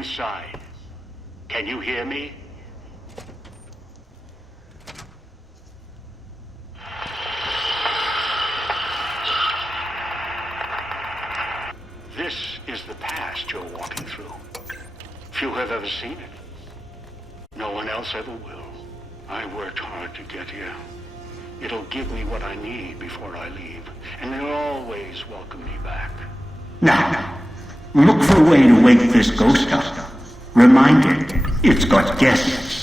inside. Can you hear me? This is the past you're walking through. Few have ever seen it. No one else ever will. I worked hard to get here. It'll give me what I need before I leave, and they'll always welcome me back. Now, look for a way to wake this ghost up. Remind it, it's got guests.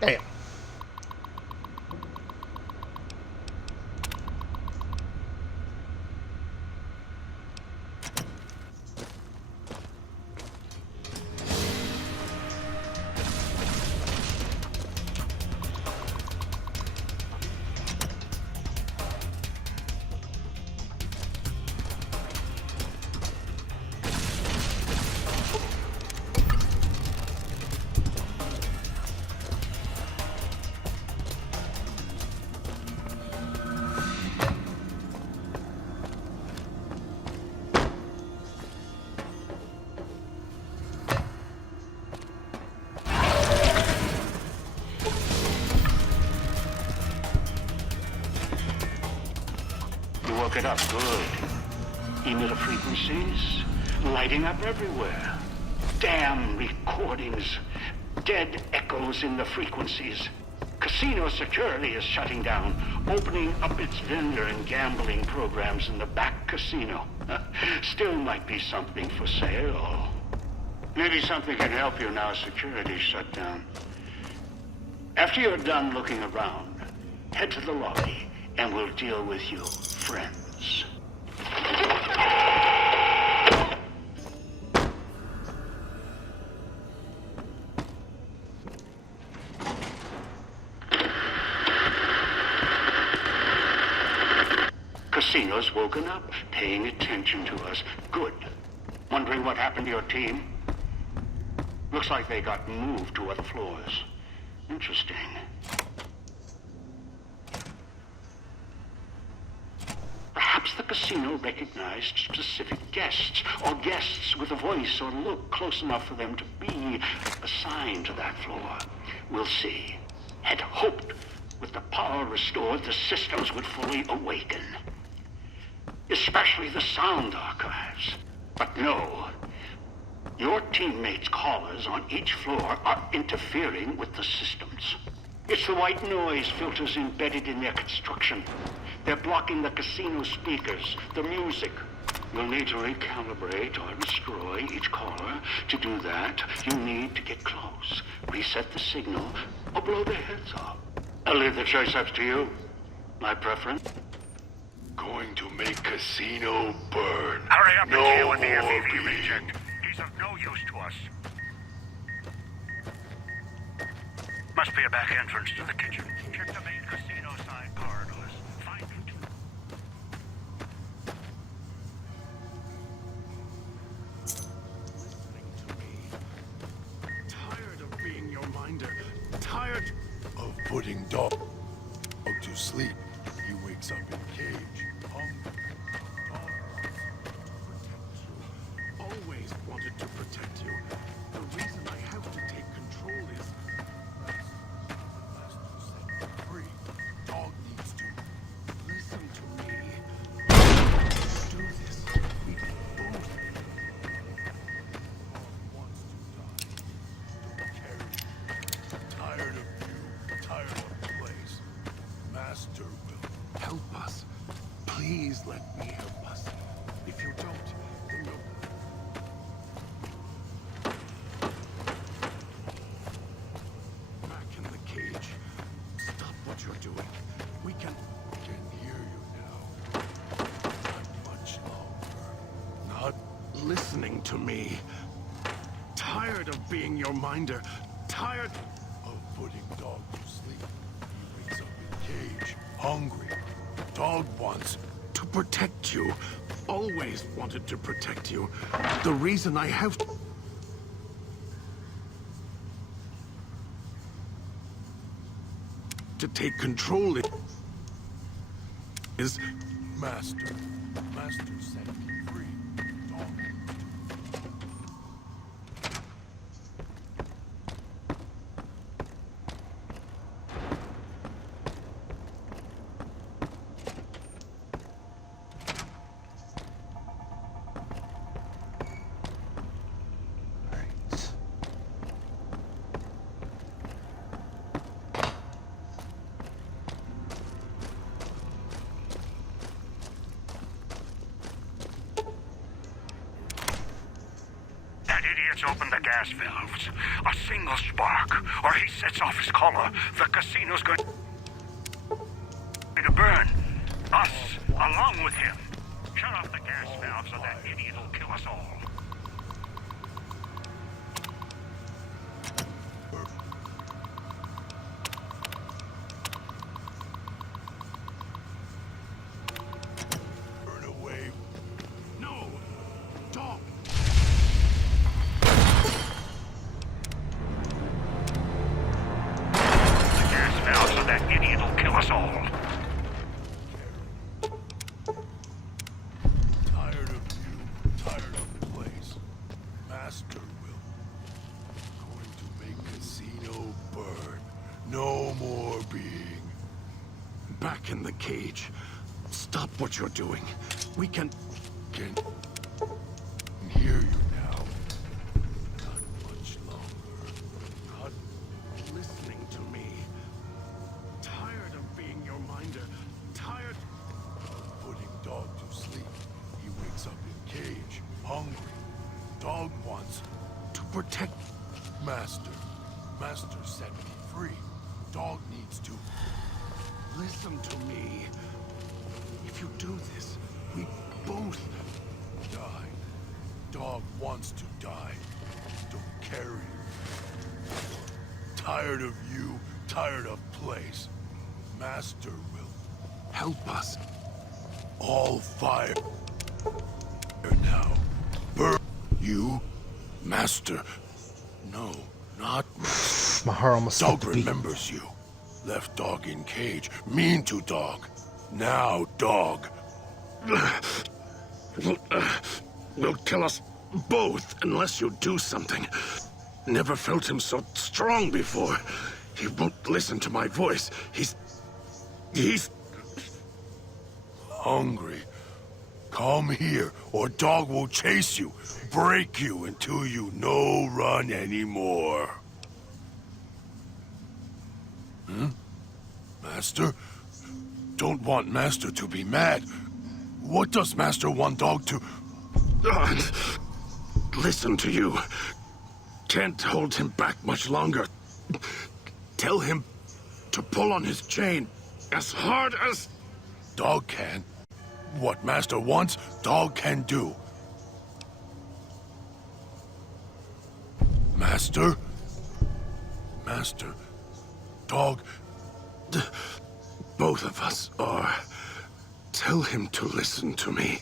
Damn. Woke it up good. Emitter frequencies lighting up everywhere. Damn recordings. Dead echoes in the frequencies. Casino security is shutting down, opening up its vendor and gambling programs in the back casino. Still might be something for sale. Maybe something can help you now security's shut down. After you're done looking around, head to the lobby and we'll deal with you, friends. Casino's woken up, paying attention to us. Good. Wondering what happened to your team? Looks like they got moved to other floors. Interesting. Perhaps the casino recognized specific guests, or guests with a voice or look close enough for them to be assigned to that floor. We'll see. Had hoped with the power restored, the systems would fully awaken. Especially the sound archives. But no. Your teammates' callers on each floor are interfering with the systems. It's the white noise filters embedded in their construction. They're blocking the casino speakers, the music. You'll need to recalibrate or destroy each caller. To do that, you need to get close, reset the signal, or blow their heads off. I'll leave the choice up to you. My preference? Going to make Casino burn. Hurry up and No deal with the more FEV bleeding. reject. He's of no use to us. Must be a back entrance to the kitchen. Check the main casino side corridors. Find it. sleep, he wakes up in cage, hungry. Always wanted to protect you. The reason I have to take control is... Master set me free. Dog needs to Listen to me. Do this. We both... wants to die. Don't carry me. Tired of you. Tired of the place. Master will. help us. Please let me help us. If you don't, then you'll... Back in the cage. Stop what you're doing. We can Hear you now. Not much longer. Not listening to me. Tired of being your minder. Tired... of putting dog to sleep. He wakes up in cage, hungry. Dog wants to protect you. Always wanted to protect you. The reason I have... to take control is... master. Master set me free. Dog. That idiot's opened the gas valves. A single spark, or he sets off his collar. The casino's going to burn. Us, along with him. Shut off the gas valves or that idiot will kill us all. Burn away. No! Dog! The gas valves or that idiot will kill us all. Tired of you. Tired of the place. Master will. Going to make casino burn. No more being. Back in the cage. Stop what you're doing. We can... Can hear you now. Not much longer. Not listening to me. Tired of being your minder. Tired... putting dog to sleep. He wakes up in cage, hungry. Dog wants to protect... master. Master set me free. Dog needs to. Listen to me. If you do this, we both... Die. Dog wants to die. Don't carry you. Tired of you, tired of place. Master will. help us. All fire. Now. Burn. You, Master. No, not Master. My heart almost Dog skipped a beat. remembers you. Left dog in cage. Mean to dog. Now, dog. Will kill us both unless you do something. Never felt him so strong before. He won't listen to my voice. He's Hungry. Come here, or dog will chase you, break you until you no run anymore. Master? Don't want Master to be mad. What does Master want dog to... listen to you. Can't hold him back much longer. Tell him to pull on his chain as hard as... Dog can. What Master wants, dog can do. Master? Master? Dog... Both of us are. Tell him to listen to me.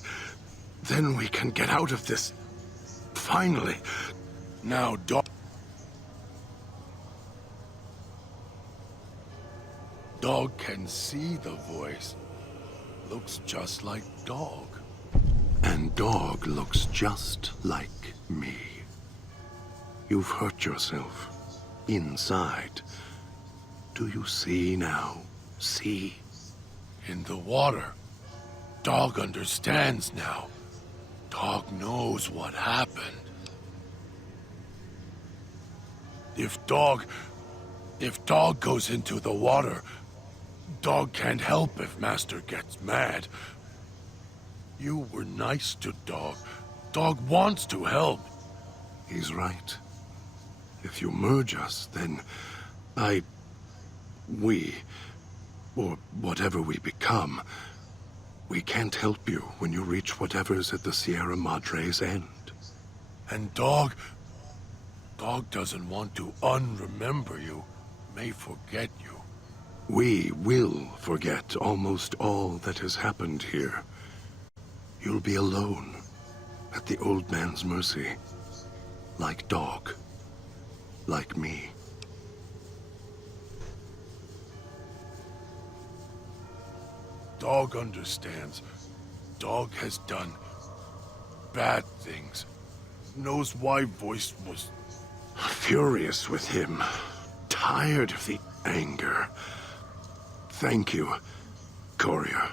Then we can get out of this. Finally. Now, dog... Dog can see the voice. Looks just like Dog. And Dog looks just like me. You've hurt yourself. Inside. Do you see now? See? In the water. Dog understands now. Dog knows what happened. If Dog goes into the water, Dog can't help if Master gets mad. You were nice to Dog. Dog wants to help. He's right. If you merge us, then we, or whatever we become, we can't help you when you reach whatever's at the Sierra Madre's end. And Dog doesn't want to unremember you, may forget you. We will forget almost all that has happened here. You'll be alone, at the old man's mercy, like Dog, like me. Dog understands. Dog has done bad things. Knows why Voice was furious with him. Tired of the anger. Thank you, Courier.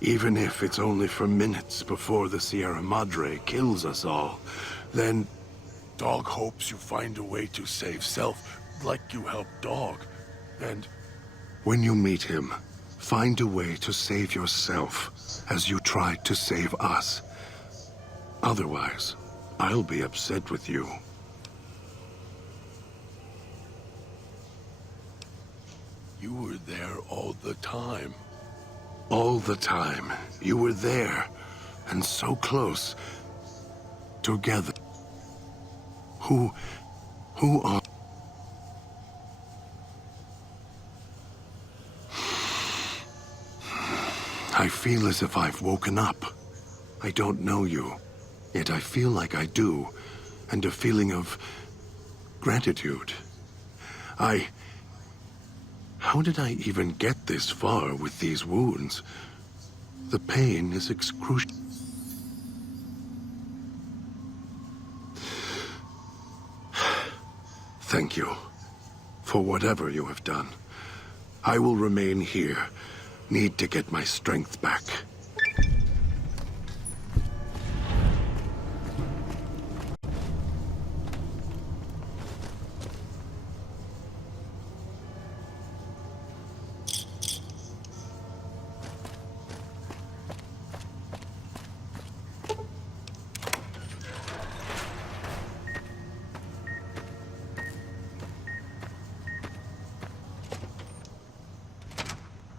Even if it's only for minutes before the Sierra Madre kills us all, then Dog hopes you find a way to save self, like you helped Dog. And when you meet him, find a way to save yourself, as you tried to save us. Otherwise, I'll be upset with you. You were there all the time. All the time. You were there, and so close. Together. Who are... I feel as if I've woken up. I don't know you, yet I feel like I do, and a feeling of gratitude. How did I even get this far with these wounds? The pain is excruciating. Thank you for whatever you have done. I will remain here. Need to get my strength back.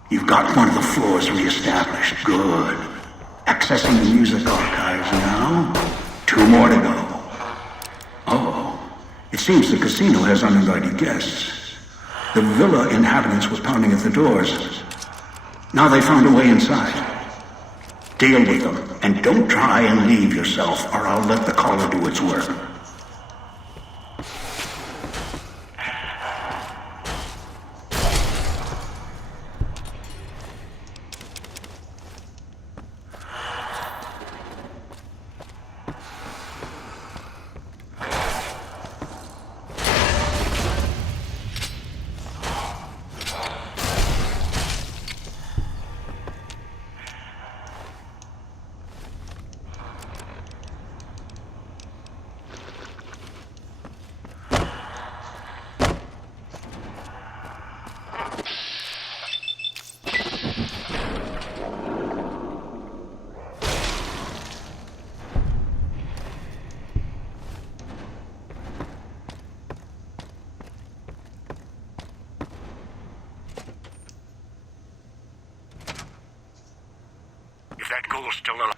You've got one of the floors reestablished. Good. Accessing the music archives now. 2 more to go. Oh, it seems the casino has uninvited guests. The villa inhabitants were pounding at the doors. Now they found a way inside. Deal with them, and don't try and leave yourself, or I'll let the collar do its work. If that ghoul's still alive.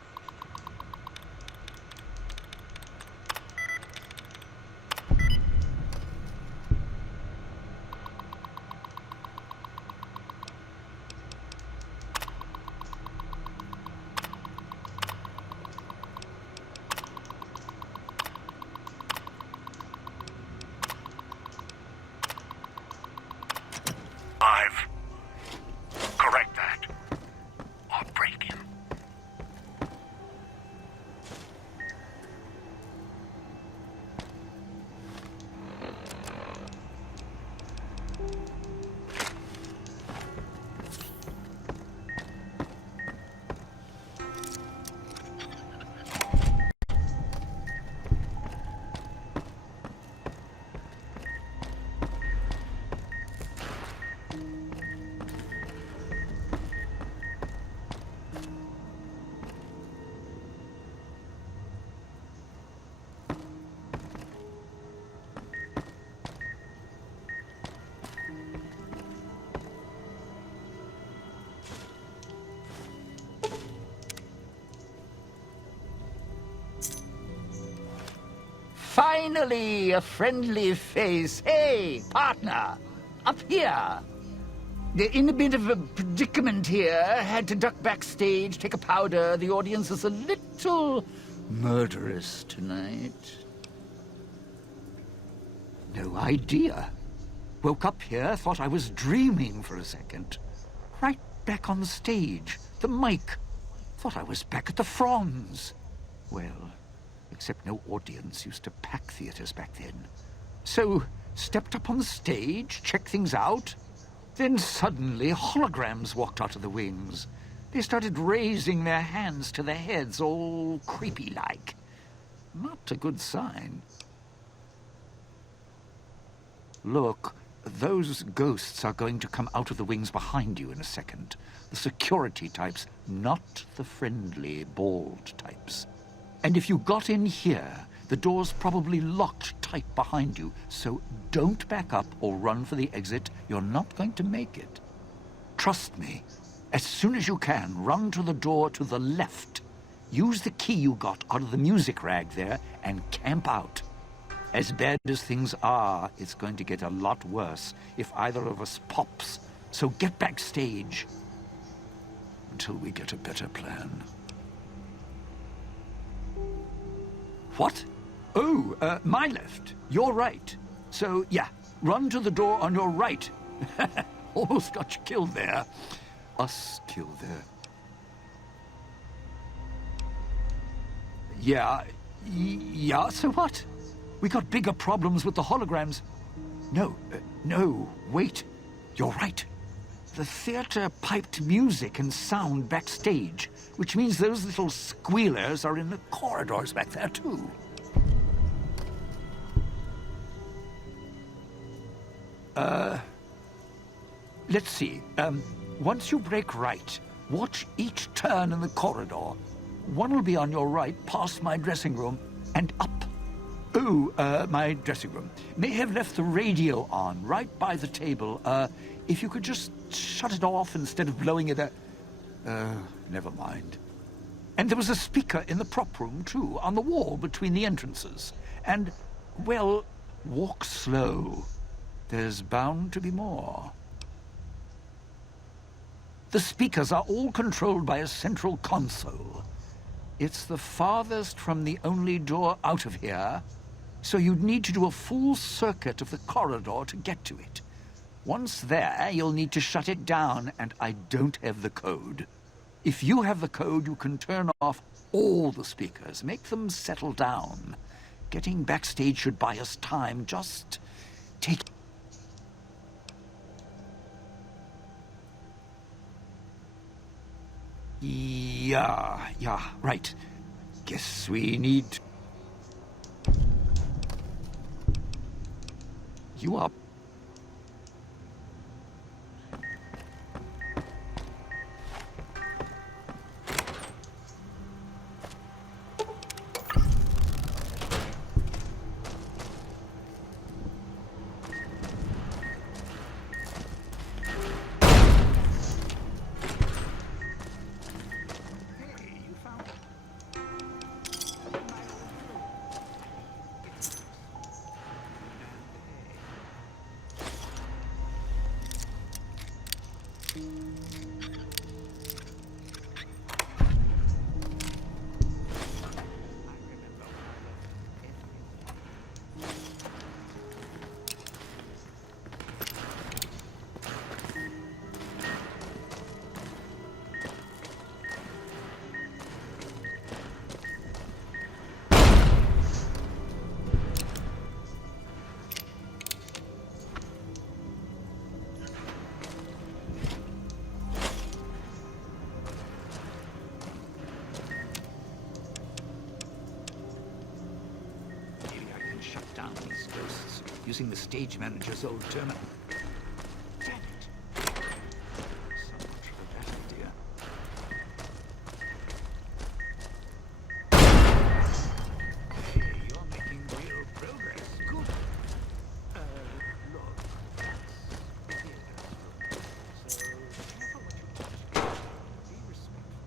finally, a friendly face. Hey, partner, up here. In a bit of a predicament here. Had to duck backstage, take a powder. The audience is a little murderous tonight. No idea. Woke up here, thought I was dreaming for a second. Right back on stage, the mic. Thought I was back at the Franz. Well, except no audience used to pack theaters back then. So, stepped up on the stage, checked things out. Then suddenly, holograms walked out of the wings. They started raising their hands to their heads, all creepy-like. Not a good sign. Look, those ghosts are going to come out of the wings behind you in a second. The security types, not the friendly, bald types. And if you got in here, the door's probably locked tight behind you, so don't back up or run for the exit. You're not going to make it. Trust me. As soon as you can, run to the door to the left. Use the key you got out of the music rag there and camp out. As bad as things are, it's going to get a lot worse if either of us pops. So get backstage until we get a better plan. What? Oh, my left. Your right. So, yeah, run to the door on your right. Almost got you killed there. Us killed there. Yeah, so what? We got bigger problems with the holograms. No, wait. You're right. The theater piped music and sound backstage, which means those little squealers are in the corridors back there, too. Let's see. Once you break right, watch each turn in the corridor. One will be on your right, past my dressing room, and up. Oh, my dressing room. May have left the radio on, right by the table. If you could just shut it off instead of blowing it never mind. And there was a speaker in the prop room, too, on the wall between the entrances. And, well, walk slow. There's bound to be more. The speakers are all controlled by a central console. It's the farthest from the only door out of here, so you'd need to do a full circuit of the corridor to get to it. Once there, you'll need to shut it down, and I don't have the code. If you have the code, you can turn off all the speakers, make them settle down. Getting backstage should buy us time. Just take... Yeah, right. Guess we need... You are... using the stage manager's old terminal. Damn it. So much for that idea. Hey, you're making real progress. Good. Look, that's theater. So, careful what you touch. Be respectful.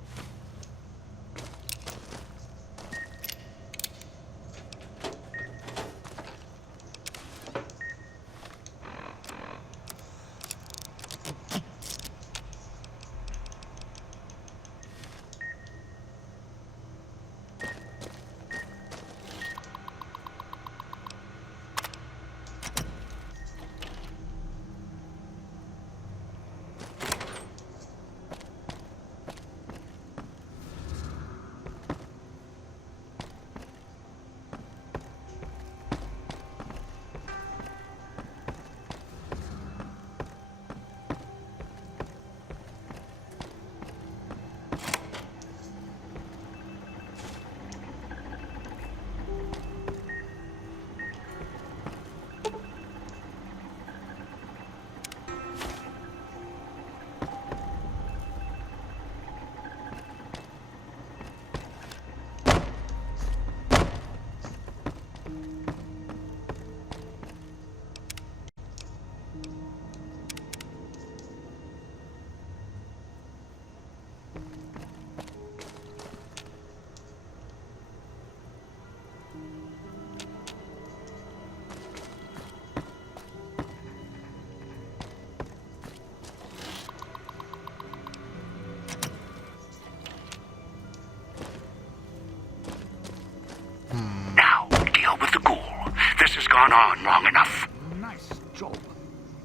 gone on long enough. Nice job.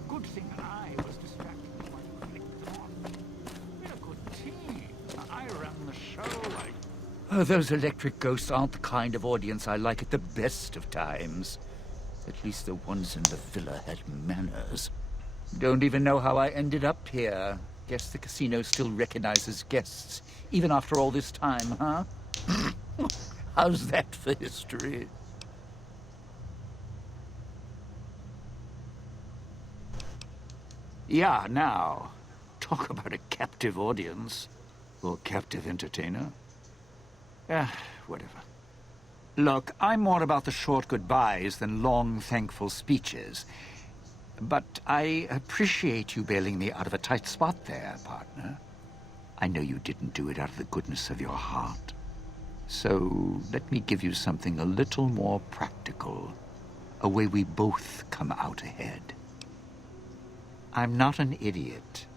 Good thing I was distracted while you clicked on. We're a good team. I run the show. Those electric ghosts aren't the kind of audience I like at the best of times. At least the ones in the villa had manners. Don't even know how I ended up here. Guess the casino still recognizes guests, even after all this time, huh? How's that for history? Yeah, now, talk about a captive audience. Or captive entertainer. Whatever. Look, I'm more about the short goodbyes than long, thankful speeches. But I appreciate you bailing me out of a tight spot there, partner. I know you didn't do it out of the goodness of your heart. So let me give you something a little more practical. A way we both come out ahead. I'm not an idiot.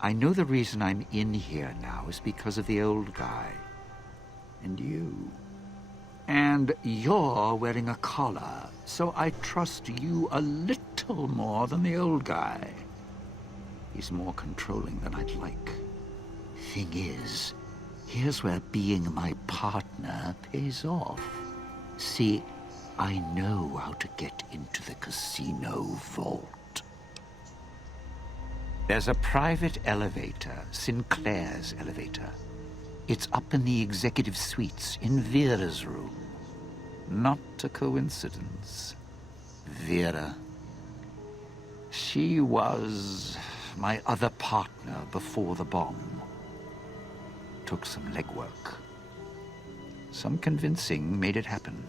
I know the reason I'm in here now is because of the old guy. And you. And you're wearing a collar, so I trust you a little more than the old guy. He's more controlling than I'd like. Thing is, here's where being my partner pays off. See, I know how to get into the casino vault. There's a private elevator, Sinclair's elevator. It's up in the executive suites in Vera's room. Not a coincidence. Vera. She was my other partner before the bomb. Took some legwork. Some convincing made it happen.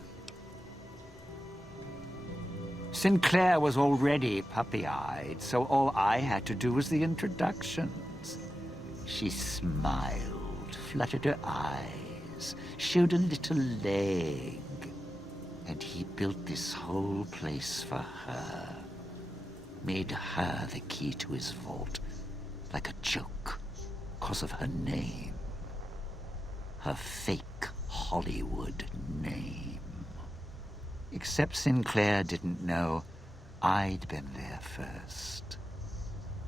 Sinclair was already puppy-eyed, so all I had to do was the introductions. She smiled. Fluttered her eyes, showed a little leg. And he built this whole place for her. Made her the key to his vault, like a joke, 'cause of her name. Her fake Hollywood name. Except Sinclair didn't know I'd been there first.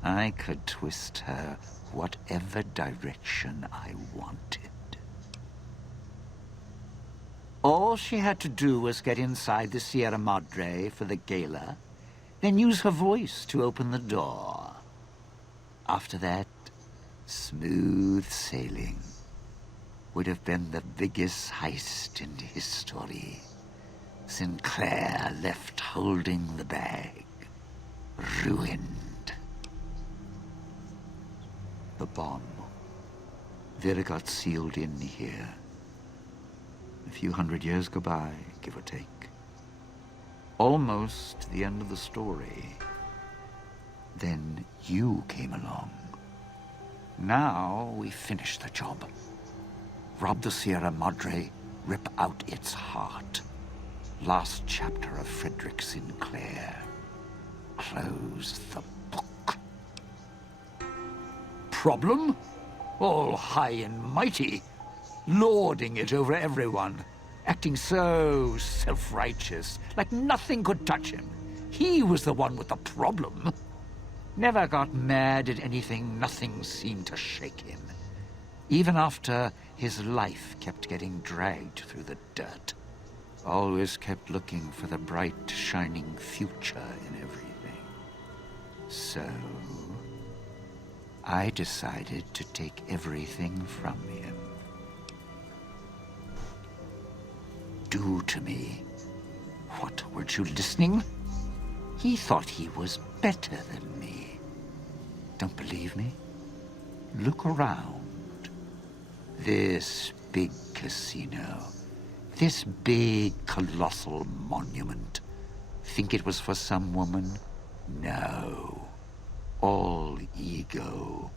I could twist her whatever direction I wanted. All she had to do was get inside the Sierra Madre for the gala, then use her voice to open the door. After that, smooth sailing. Would have been the biggest heist in history. Sinclair left holding the bag, ruined. The bomb. Vera got sealed in here. A few hundred years go by, give or take. Almost the end of the story. Then you came along. Now we finish the job. Rob the Sierra Madre, rip out its heart. Last chapter of Frederick Sinclair. Close the book. Problem? All high and mighty, lording it over everyone, acting so self-righteous, like nothing could touch him. He was the one with the problem. Never got mad at anything, nothing seemed to shake him. Even after his life kept getting dragged through the dirt. Always kept looking for the bright, shining future in everything. So I decided to take everything from him. Do to me. What, weren't you listening? He thought he was better than me. Don't believe me? Look around. This big casino, this big colossal monument. Think it was for some woman? No. All ego,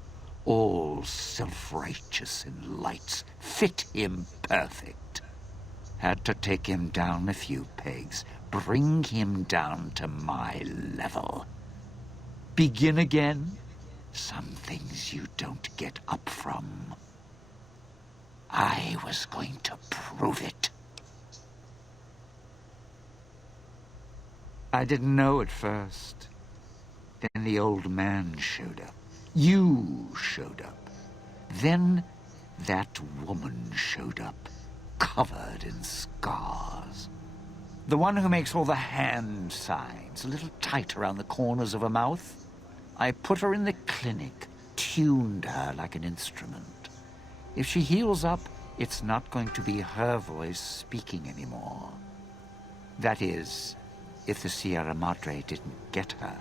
all self-righteous and lights, fit him perfect. Had to take him down a few pegs, bring him down to my level. Begin again? Some things you don't get up from. I was going to prove it. I didn't know at first. Then the old man showed up. You showed up. Then that woman showed up, covered in scars. The one who makes all the hand signs, a little tight around the corners of her mouth. I put her in the clinic, tuned her like an instrument. If she heals up, it's not going to be her voice speaking anymore. That is, if the Sierra Madre didn't get her.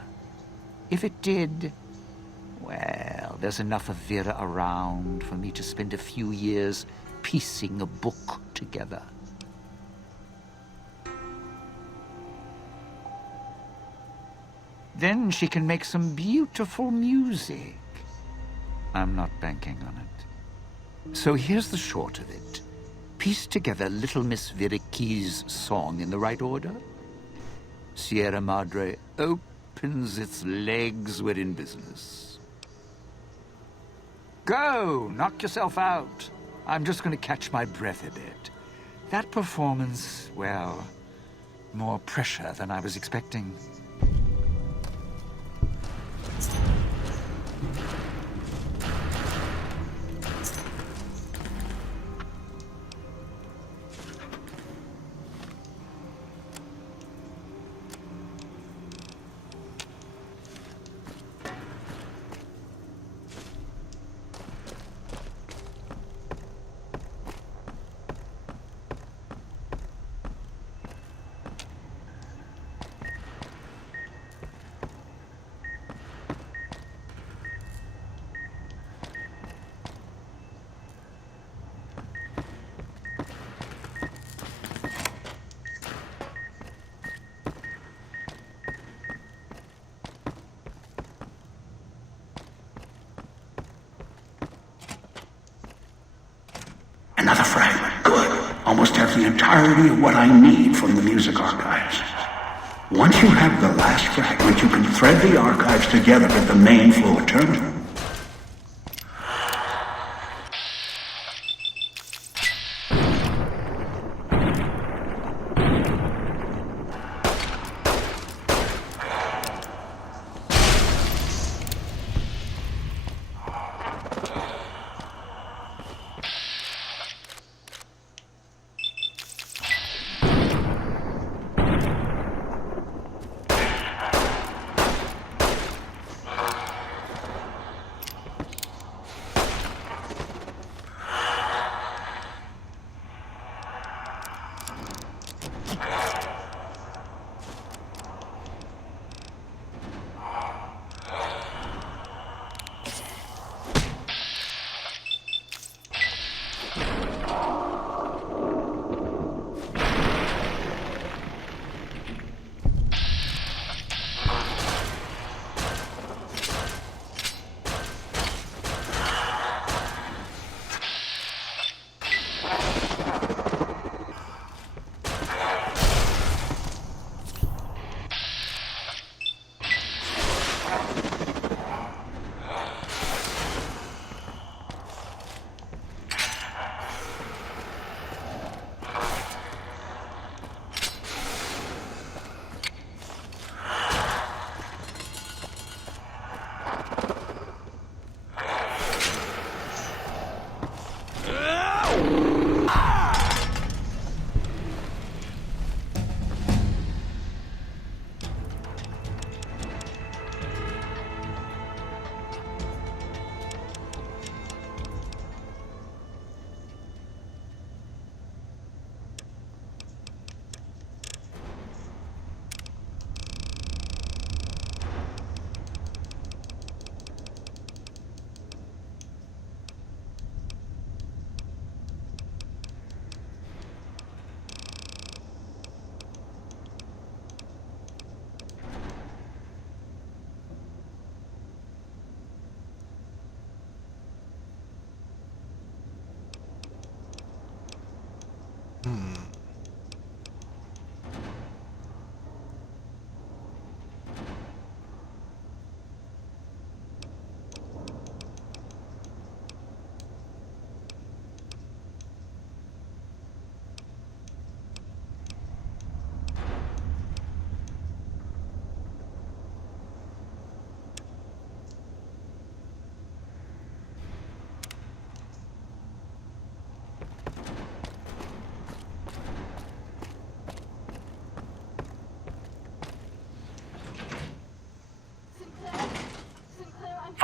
If it did, well, there's enough of Vera around for me to spend a few years piecing a book together. Then she can make some beautiful music. I'm not banking on it. So here's the short of it. Piece together Little Miss Vera Keyes' song in the right order. Sierra Madre opens its legs, we're in business. Go! Knock yourself out. I'm just going to catch my breath a bit. That performance, well, more pressure than I was expecting. Another fragment. Good. Almost have the entirety of what I need from the music archives. Once you have the last fragment, you can thread the archives together at the main floor terminal.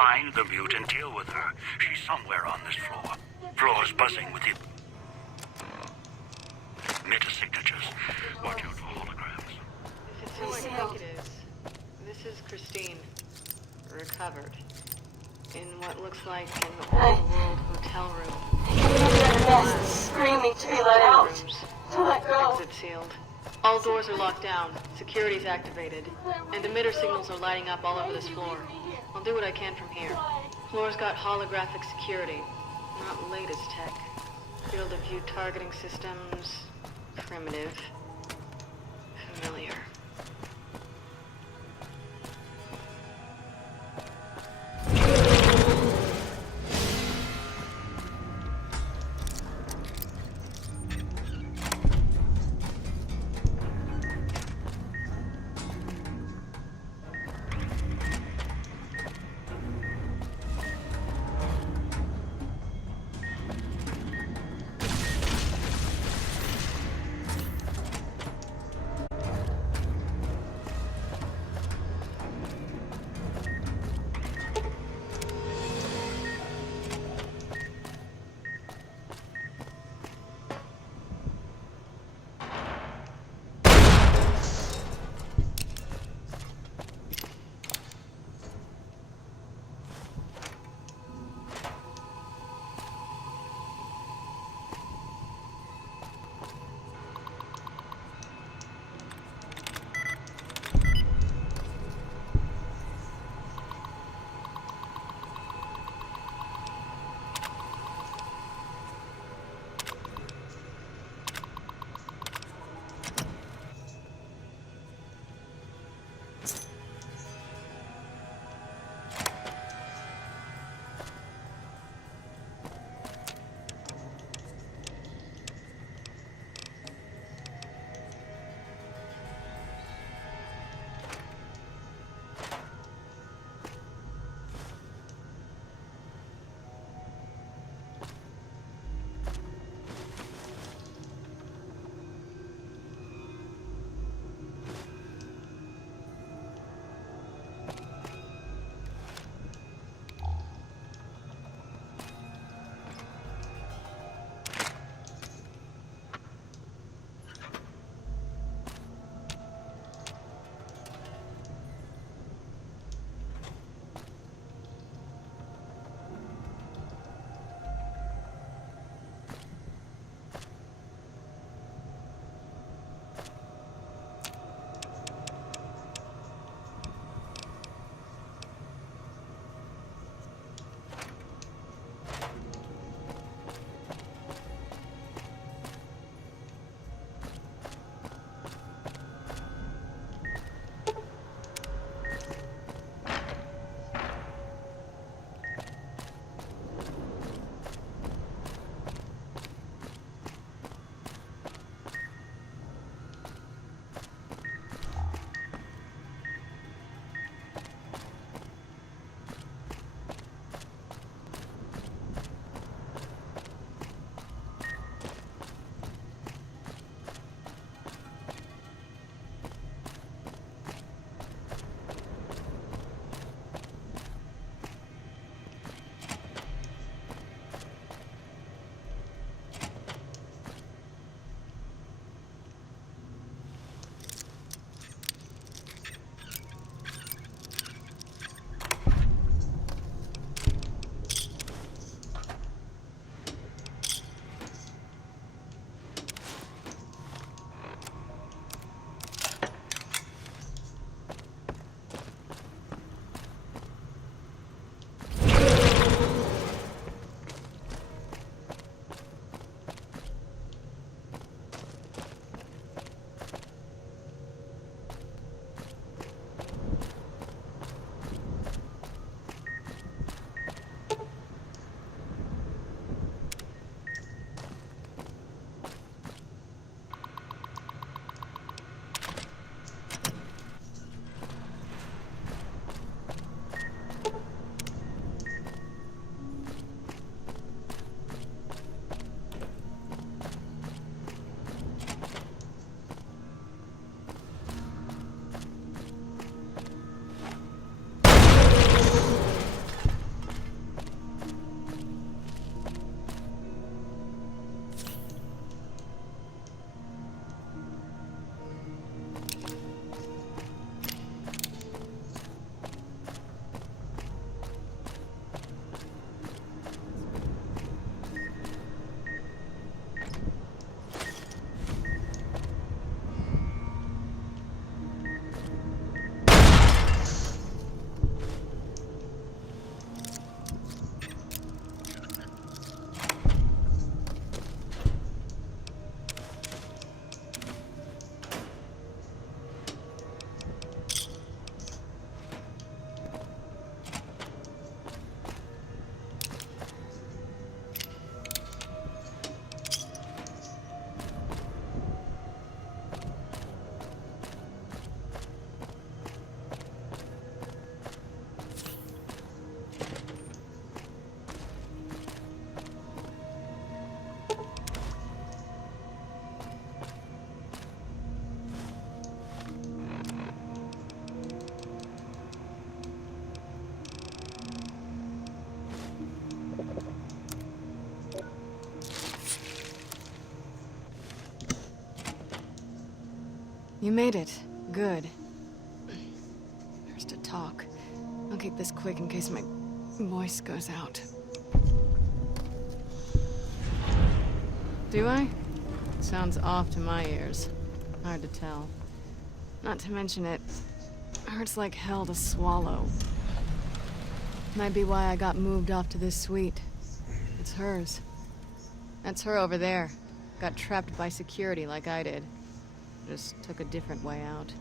Find the mute and deal with her. She's somewhere on this floor. Floor's buzzing with the meta-signatures. Watch out for holograms. If it's who I think it is, this is Christine. Recovered. In what looks like an old-world hotel room. The best screaming to be let out. Rooms. To let go. Exit sealed. All doors are locked down. Security's activated. And emitter signals are lighting up all over this floor. I'll do what I can from here. Floor's got holographic security. Not latest tech. Field of view targeting systems. Primitive. Familiar. You made it. Good. There's to talk. I'll keep this quick in case my voice goes out. Do I? Sounds off to my ears. Hard to tell. Not to mention it hurts like hell to swallow. Might be why I got moved off to this suite. It's hers. That's her over there. Got trapped by security like I did. Just took a different way out.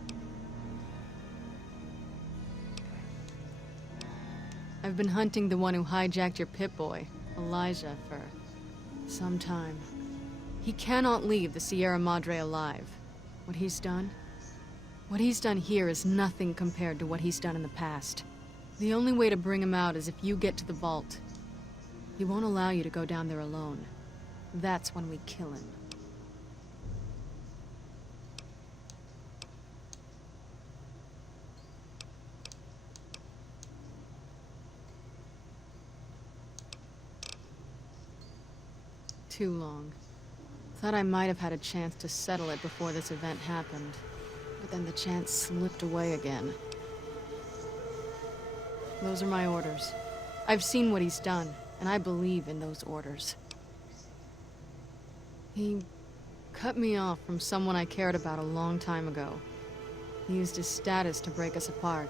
I've been hunting the one who hijacked your Pip-Boy, Elijah, for some time. He cannot leave the Sierra Madre alive. What he's done here is nothing compared to what he's done in the past. The only way to bring him out is if you get to the vault. He won't allow you to go down there alone. That's when we kill him. Too long. Thought I might have had a chance to settle it before this event happened. But then the chance slipped away again. Those are my orders. I've seen what he's done, and I believe in those orders. He cut me off from someone I cared about a long time ago. He used his status to break us apart,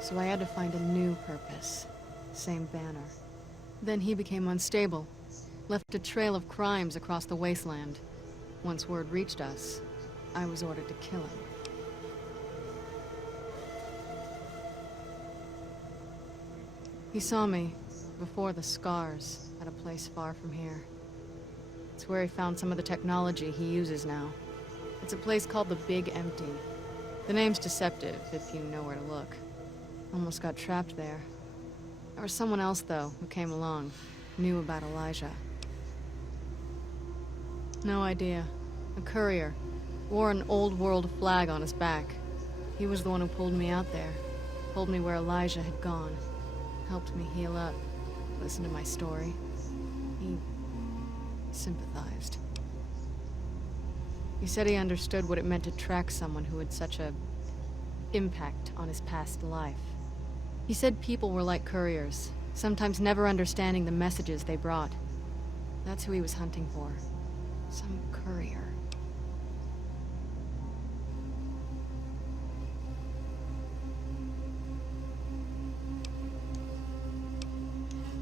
so I had to find a new purpose. Same banner. Then he became unstable, left a trail of crimes across the wasteland. Once word reached us, I was ordered to kill him. He saw me, before the scars, at a place far from here. It's where he found some of the technology he uses now. It's a place called the Big Empty. The name's deceptive, if you know where to look. Almost got trapped there. There was someone else, though, who came along, knew about Elijah. No idea. A courier. Wore an old world flag on his back. He was the one who pulled me out there. Told me where Elijah had gone. Helped me heal up. Listened to my story. He sympathized. He said he understood what it meant to track someone who had such a impact on his past life. He said people were like couriers, sometimes never understanding the messages they brought. That's who he was hunting for. Some courier.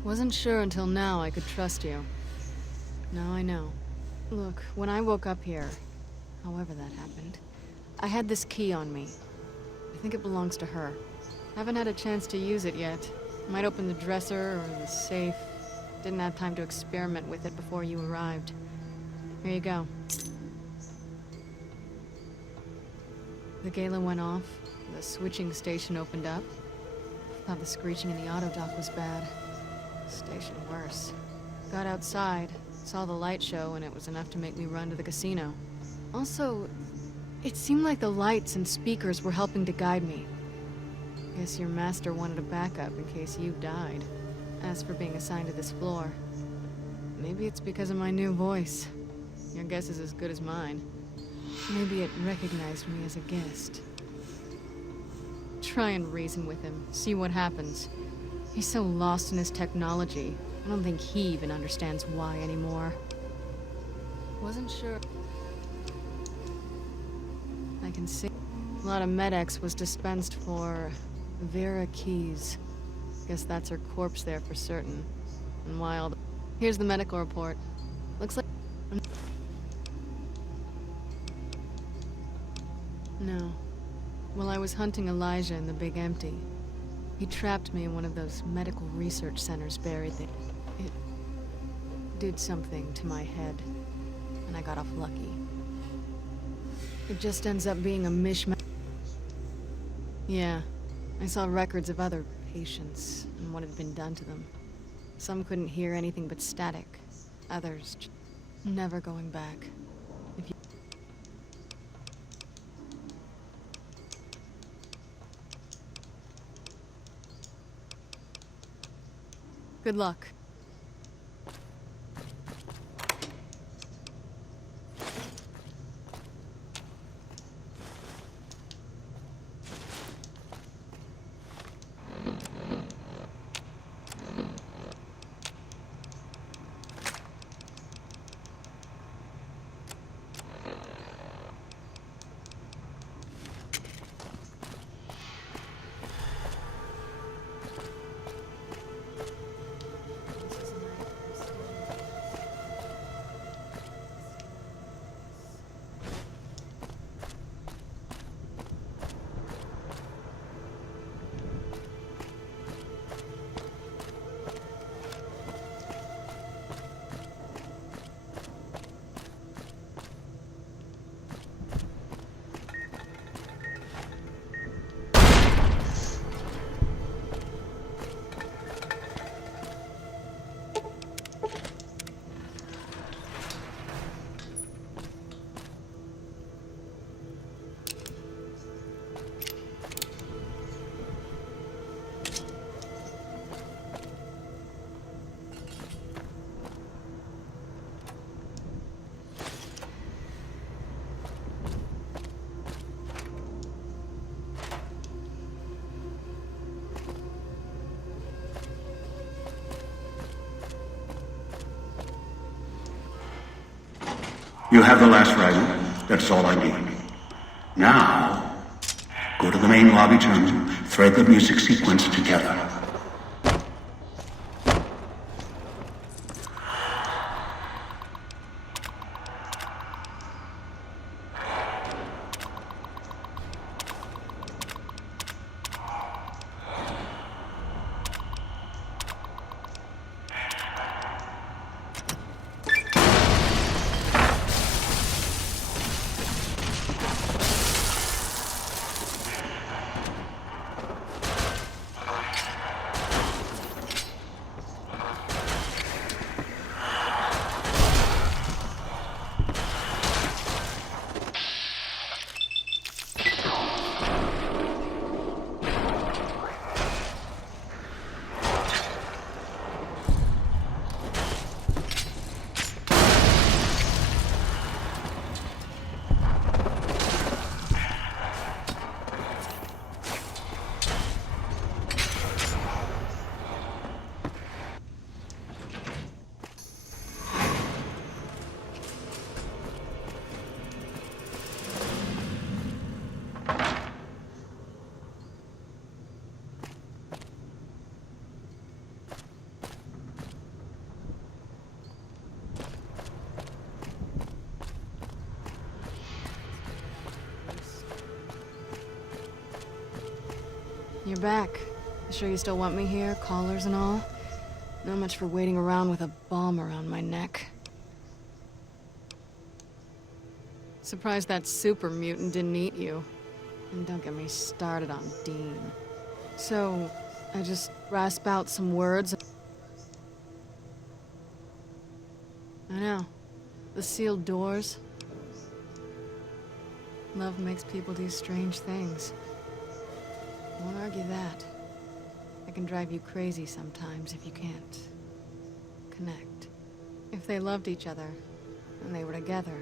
Wasn't sure until now I could trust you. Now I know. Look, when I woke up here, however that happened, I had this key on me. I think it belongs to her. Haven't had a chance to use it yet. Might open the dresser or the safe. Didn't have time to experiment with it before you arrived. Here you go. The gala went off. The switching station opened up. Thought the screeching in the auto dock was bad. Station worse. Got outside, saw the light show, and it was enough to make me run to the casino. Also, it seemed like the lights and speakers were helping to guide me. Guess your master wanted a backup in case you died. As for being assigned to this floor, maybe it's because of my new voice. Your guess is as good as mine. Maybe it recognized me as a guest. Try and reason with him, see what happens. He's so lost in his technology, I don't think he even understands why anymore. Wasn't sure. I can see. A lot of Med-X was dispensed for Vera Keyes. Guess that's her corpse there for certain. And wild. Here's the medical report. Looks like... No. Well, I was hunting Elijah in the Big Empty. He trapped me in one of those medical research centers buried there. It did something to my head, and I got off lucky. It just ends up being a mishmash. Yeah, I saw records of other patients and what had been done to them. Some couldn't hear anything but static. Others never going back. If you... Good luck. You have the last fragment. That's all I need. Now, go to the main lobby terminal, thread the music sequence together. You're back. You sure you still want me here? Collars and all? Not much for waiting around with a bomb around my neck. Surprised that super mutant didn't eat you. And don't get me started on Dean. So, I just rasp out some words. I know. The sealed doors. Love makes people do strange things. Won't argue that. I can drive you crazy sometimes if you can't connect. If they loved each other, and they were together.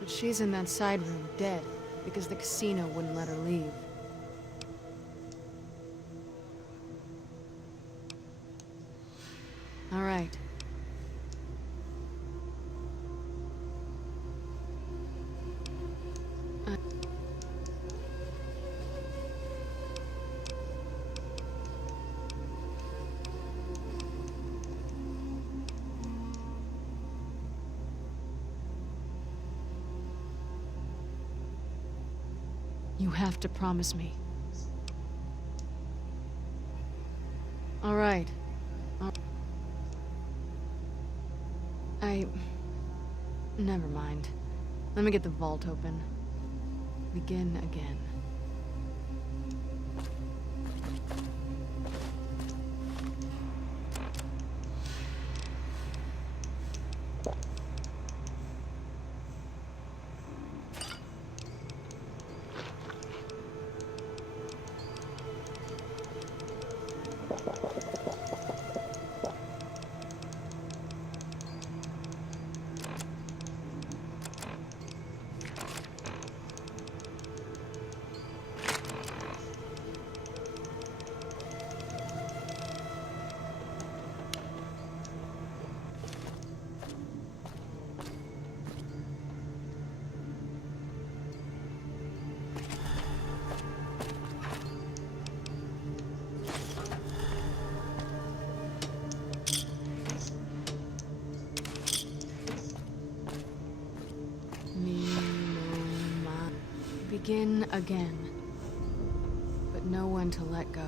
But she's in that side room, dead, because the casino wouldn't let her leave. All right. You have to promise me. All right. Never mind. Let me get the vault open. Begin again. Begin again, but know when to let go.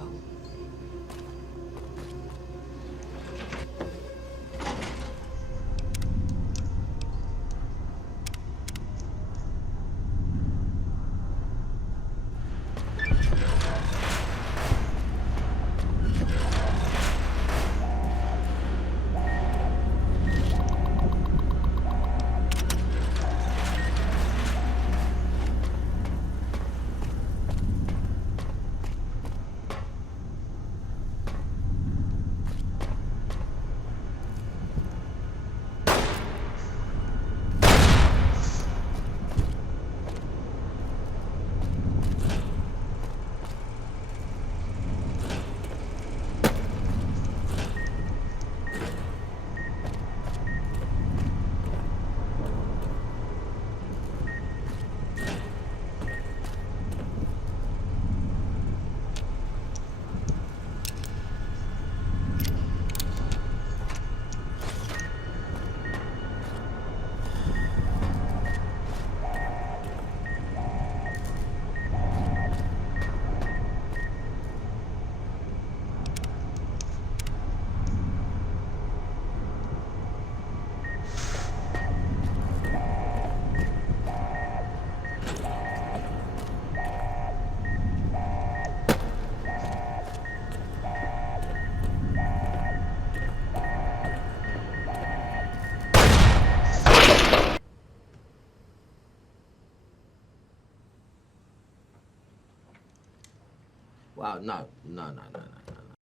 Well, no, no, no, no, no, no.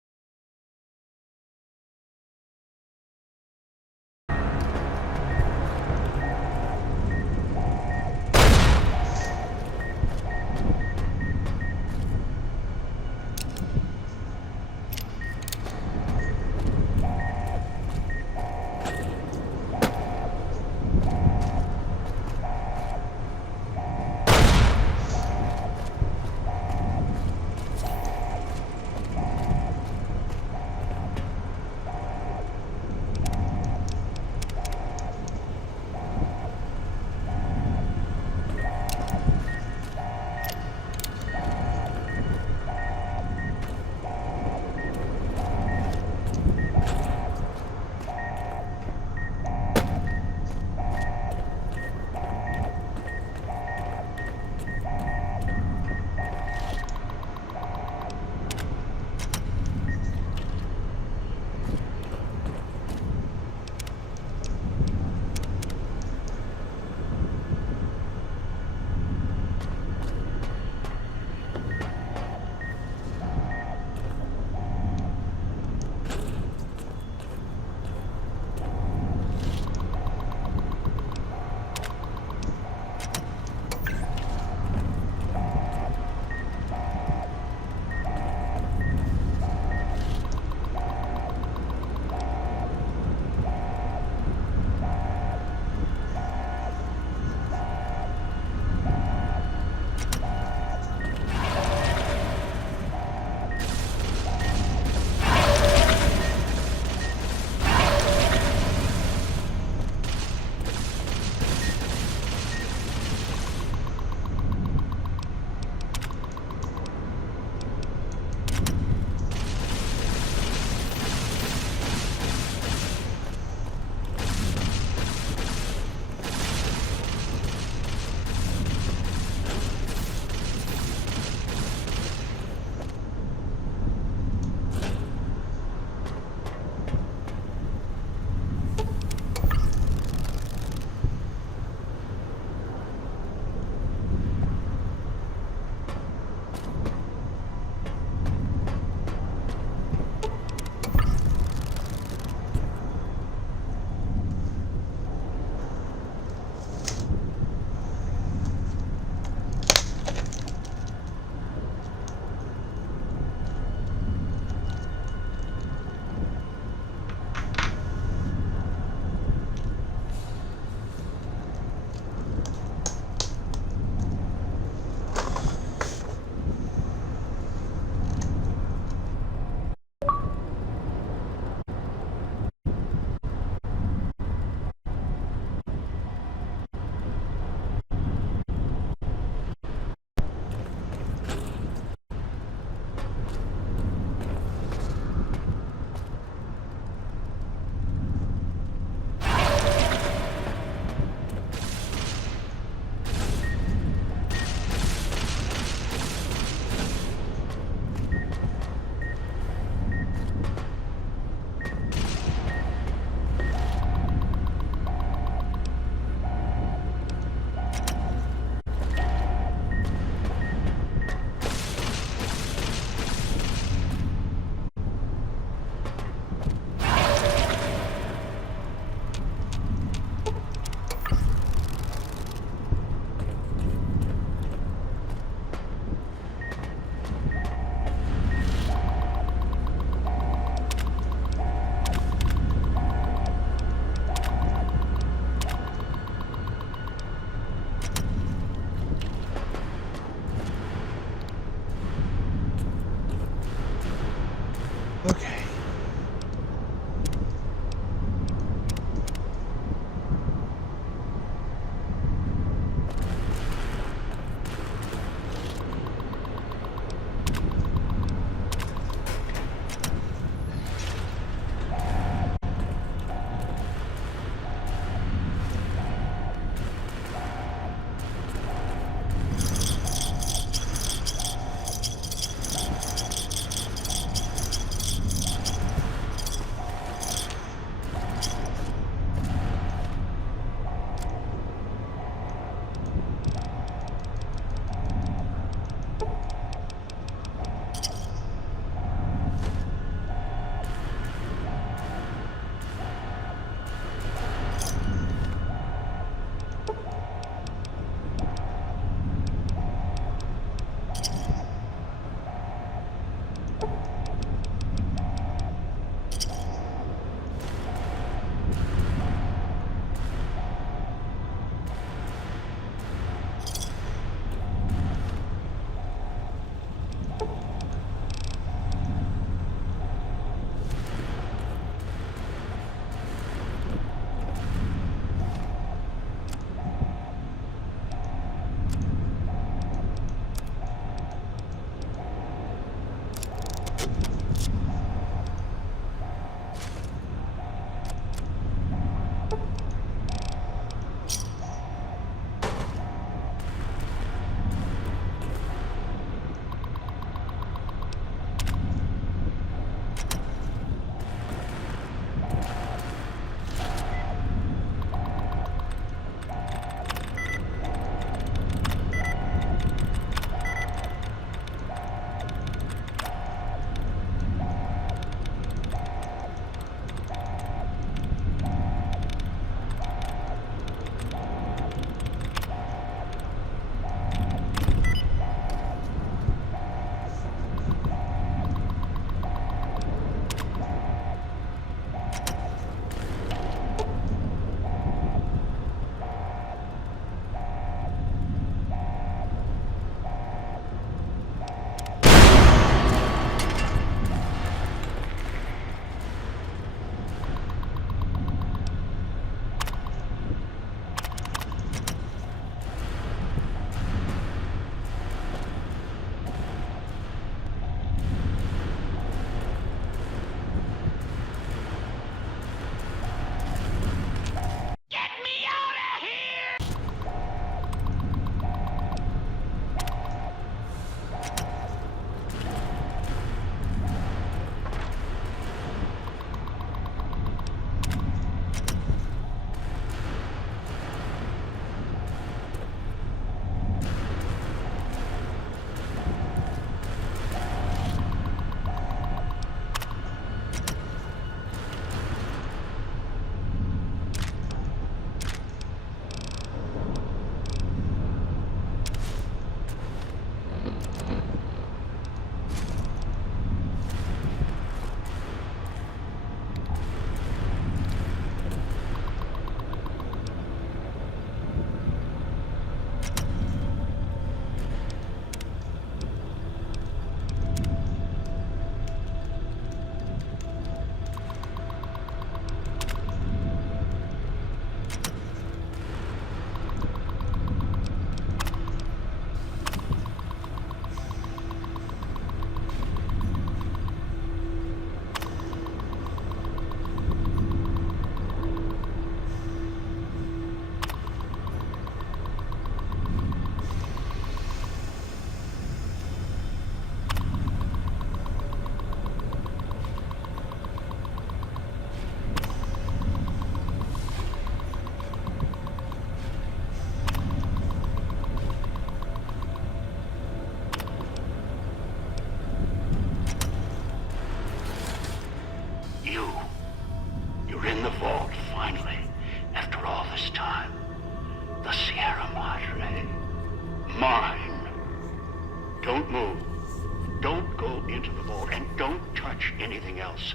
anything else.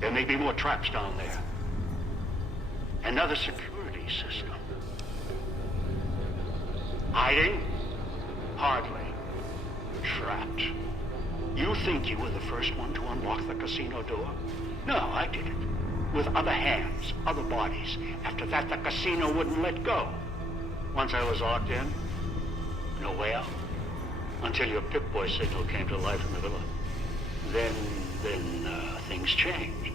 There may be more traps down there. Another security system. Hiding? Hardly. Trapped. You think you were the first one to unlock the casino door? No, I did it. With other hands, other bodies. After that, the casino wouldn't let go. Once I was locked in, no way out. Until your Pip-Boy signal came to life in the villa. Then things changed.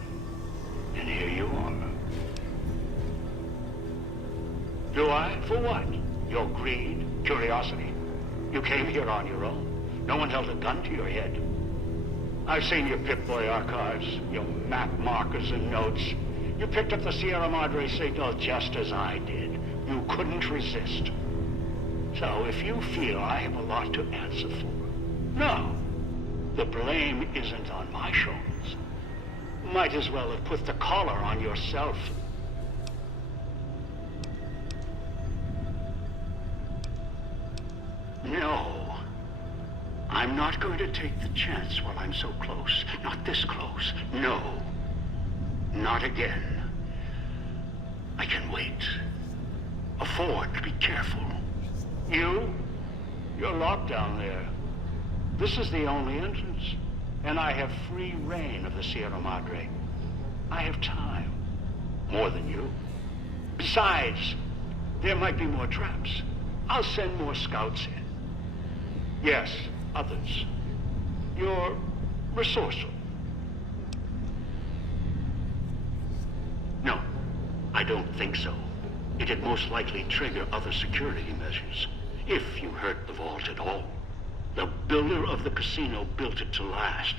And here you are. Do I? For what? Your greed? Curiosity? You came here on your own. No one held a gun to your head. I've seen your Pip-Boy archives, your map markers and notes. You picked up the Sierra Madre signal just as I did. You couldn't resist. So if you feel I have a lot to answer for, no. The blame isn't on my shoulders. Might as well have put the collar on yourself. No. I'm not going to take the chance while I'm so close. Not this close. No. Not again. I can wait. Afford to be careful. You're locked down there. This is the only entrance. And I have free reign of the Sierra Madre. I have time. More than you. Besides, there might be more traps. I'll send more scouts in. Yes, others. You're resourceful. No, I don't think so. It'd most likely trigger other security measures. If you hurt the vault at all. The builder of the casino built it to last.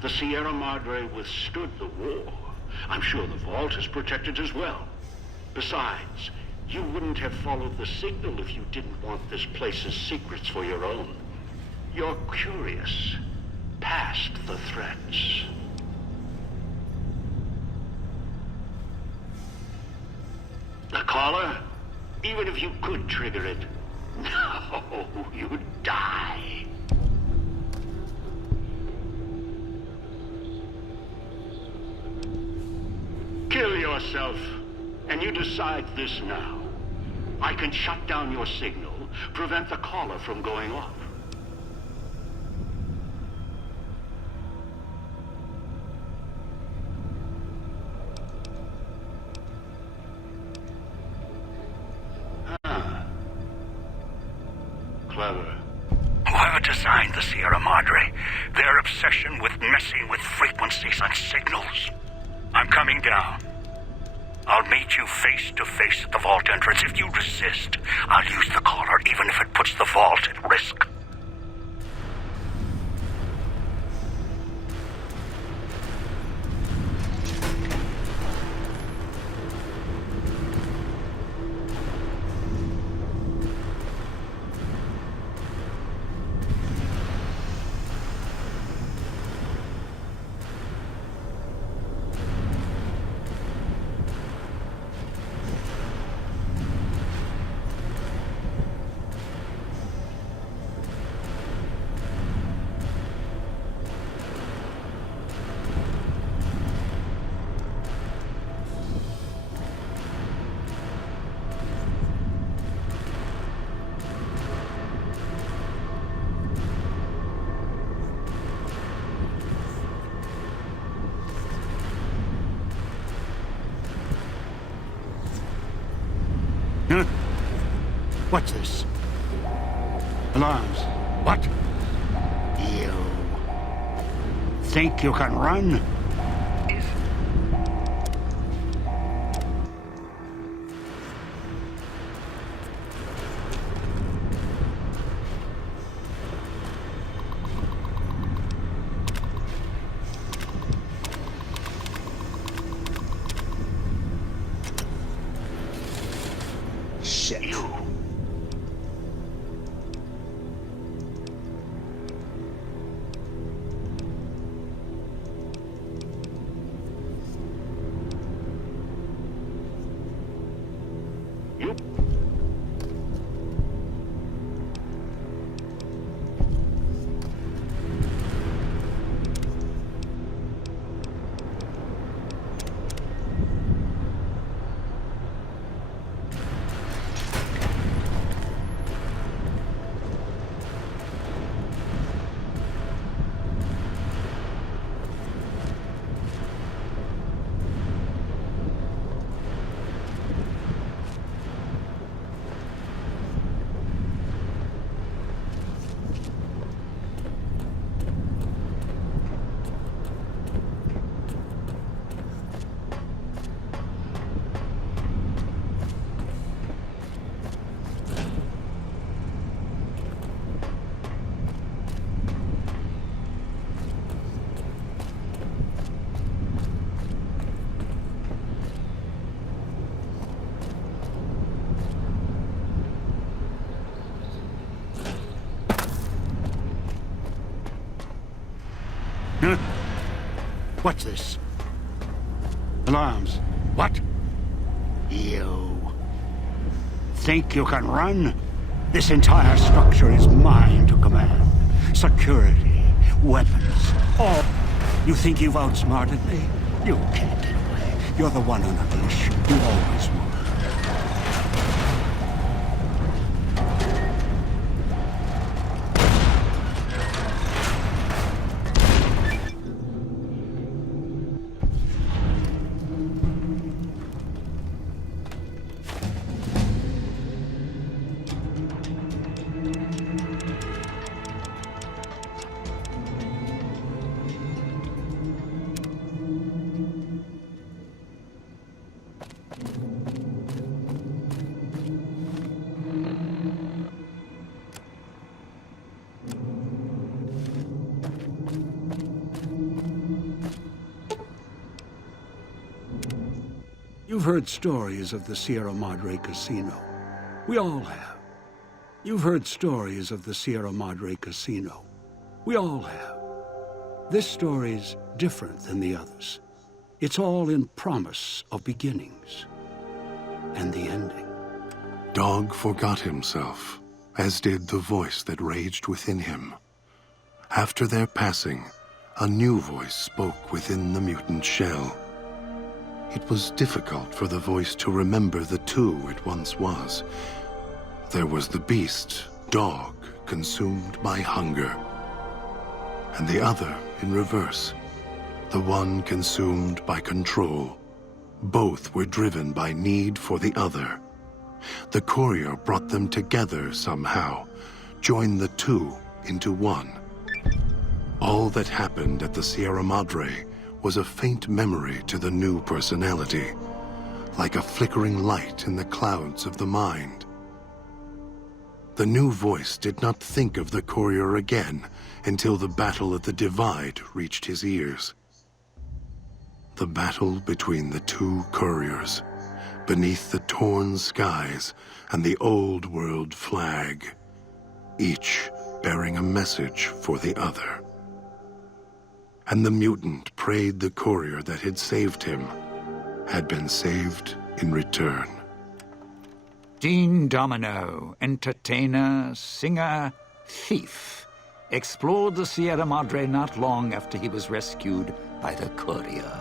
The Sierra Madre withstood the war. I'm sure the vault is protected as well. Besides, you wouldn't have followed the signal if you didn't want this place's secrets for your own. You're curious, past the threats. The collar? Even if you could trigger it, no, you'd die. Kill yourself, and you decide this now. I can shut down your signal, prevent the collar from going off. Clever. Whoever designed the Sierra Madre, their obsession with messing with frequencies and signals. I'm coming down. I'll meet you face to face at the vault entrance. If you resist, I'll use the collar even if it puts the vault at risk. Huh? What's this? Alarms. What? You think you can run? Shit. Huh? What's this? Alarms. What? You think you can run? This entire structure is mine to command. Security, weapons, all. You think you've outsmarted me? You can't get away. You're the one on a leash. You always were. You've heard stories of the Sierra Madre Casino. We all have. You've heard stories of the Sierra Madre Casino. We all have. This story's different than the others. It's all in promise of beginnings and the ending. Dog forgot himself, as did the voice that raged within him. After their passing, a new voice spoke within the mutant shell. It was difficult for the voice to remember the two it once was. There was the beast, Dog, consumed by hunger. And the other, in reverse, the one consumed by control. Both were driven by need for the other. The courier brought them together somehow, joined the two into one. All that happened at the Sierra Madre was a faint memory to the new personality, like a flickering light in the clouds of the mind. The new voice did not think of the courier again until the battle at the Divide reached his ears. The battle between the two couriers, beneath the torn skies and the old world flag, each bearing a message for the other. And the mutant prayed the courier that had saved him had been saved in return. Dean Domino, entertainer, singer, thief, explored the Sierra Madre not long after he was rescued by the courier.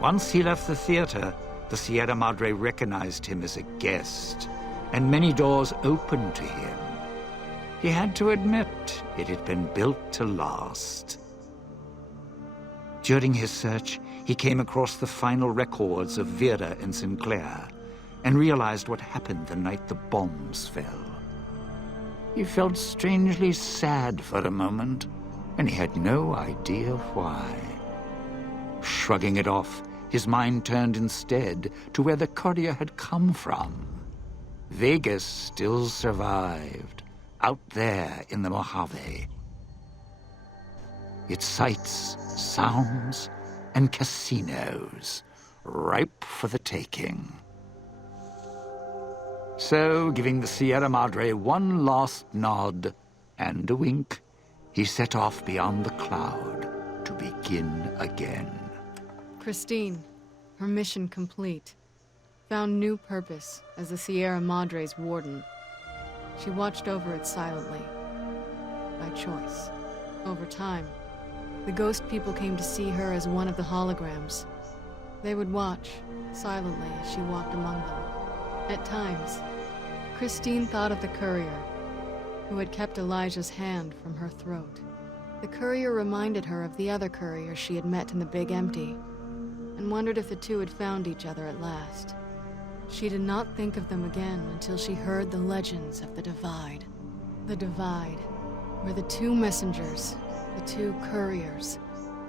Once he left the theater, the Sierra Madre recognized him as a guest, and many doors opened to him. He had to admit it had been built to last. During his search, he came across the final records of Vera and Sinclair, and realized what happened the night the bombs fell. He felt strangely sad for a moment, and he had no idea why. Shrugging it off, his mind turned instead to where the courier had come from. Vegas still survived, out there in the Mojave. Its sights, sounds, and casinos, ripe for the taking. So, giving the Sierra Madre one last nod and a wink, he set off beyond the cloud to begin again. Christine, her mission complete. Found new purpose as the Sierra Madre's warden. She watched over it silently, by choice. Over time, the ghost people came to see her as one of the holograms. They would watch, silently, as she walked among them. At times, Christine thought of the courier, who had kept Elijah's hand from her throat. The courier reminded her of the other courier she had met in the Big Empty, and wondered if the two had found each other at last. She did not think of them again until she heard the legends of the Divide. The Divide, where the two messengers, the two couriers,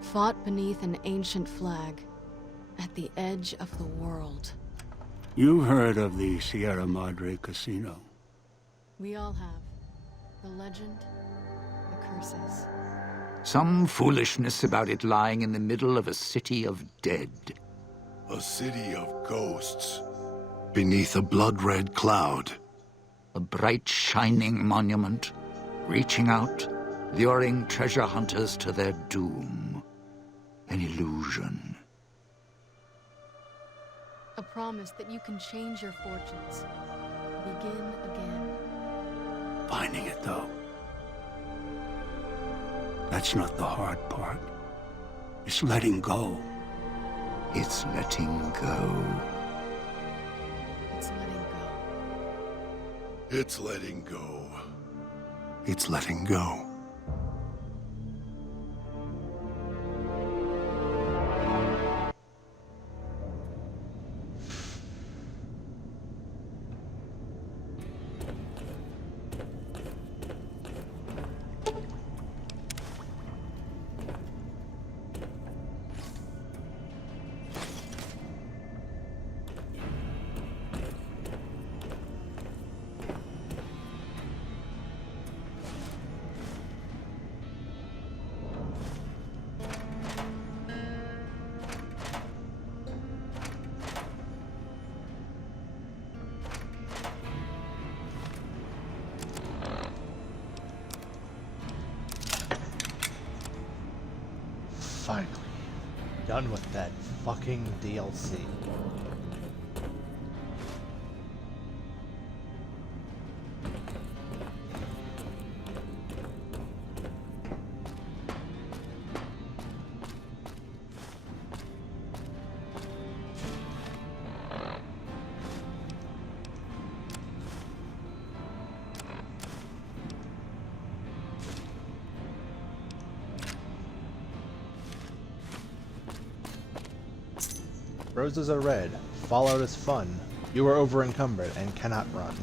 fought beneath an ancient flag, at the edge of the world. You've heard of the Sierra Madre Casino. We all have. The legend, the curses. Some foolishness about it lying in the middle of a city of dead. A city of ghosts. Beneath a blood-red cloud. A bright, shining monument, reaching out, luring treasure hunters to their doom. An illusion. A promise that you can change your fortunes. Begin again. Finding it, though. That's not the hard part. It's letting go. It's letting go. It's letting go. It's letting go. It's letting go. Finally. Done with that fucking DLC. Roses are red. Fallout is fun. You are over encumbered and cannot run.